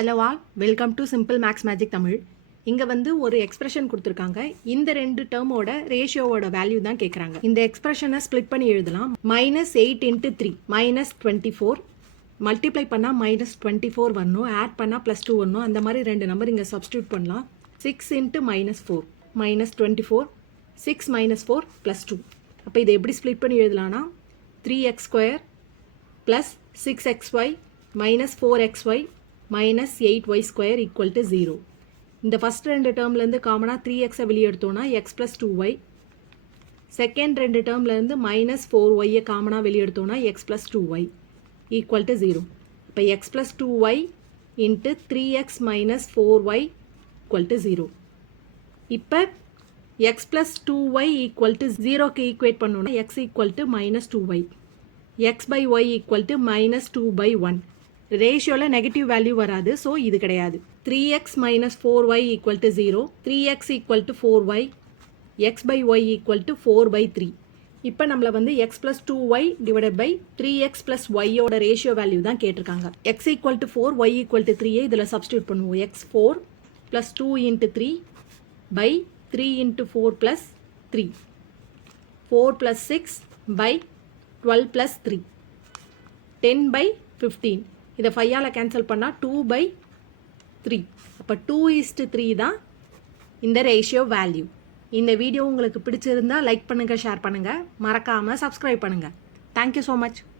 hello all, welcome to Simple Max Magic Tamil. இங்க வந்து ஒரு எக்ஸ்பிரஷன் கொடுத்திருக்காங்க. இந்த ரெண்டு டேர்மோட ரேஷியோவோட வேல்யூ தான் கேக்குறாங்க. இந்த எக்ஸ்பிரஷனை ஸ்ப்ளிட் பண்ணி எழுதலாம். -8 into 3 -24 மல்டிப்ளை பண்ணா -24 வரணும், ஆட் பண்ணா +2 வரணும். அந்த மாதிரி ரெண்டு நம்பர் இங்க சப்ஸ்டிட்யூட் பண்ணலாம். 6 into -4 -24 6 -4 +2. அப்ப இதை எப்படி ஸ்ப்ளிட் பண்ணி எழுதலாம்னா 3x² + 6xy minus 4xy minus 8y² equal to 0. இந்த ஃபர்ஸ்ட் ரெண்டு டேர்ம்லேருந்து காமனாக 3x வெளியே எடுத்தோன்னா x plus 2y, செகண்ட் ரெண்டு டேர்ம்லேருந்து -4y காமனாக வெளியே எடுத்தோன்னா x plus 2y equal to 0. இப்போ x plus 2y into 3x minus 4y equal to 0. இப்போ x plus 2y equal to 0க்கு ஈக்குவேட் பண்ணோன்னா x equal to -2y, x by y equal to -2/1. ரேஷியோவில் negative value வராது, so இது கிடையாது. 3x minus 4y equal to 0, 3x equal to 4y, x by y equal to 4/3. இப்போ நம்மளை வந்து x plus 2y divided by 3x plus y ஓட ratio value தான் கேட்டிருக்காங்க. x equal to 4, y equal to 3 இதில் substitute பண்ணுவோம். x 4 plus 2 into 3 by 3 into 4 plus 3, 4 plus 6 by 12 plus 3, 10 by 15. இதை 5ஆல் cancel பண்ணால் 2/3. அப்போ 2:3 தான் இந்த ரேஷியோ வேல்யூ. இந்த வீடியோ உங்களுக்கு பிடிச்சிருந்தா லைக் பண்ணுங்கள், ஷேர் பண்ணுங்கள், மறக்காமல் சப்ஸ்கிரைப் பண்ணுங்கள். Thank you so much.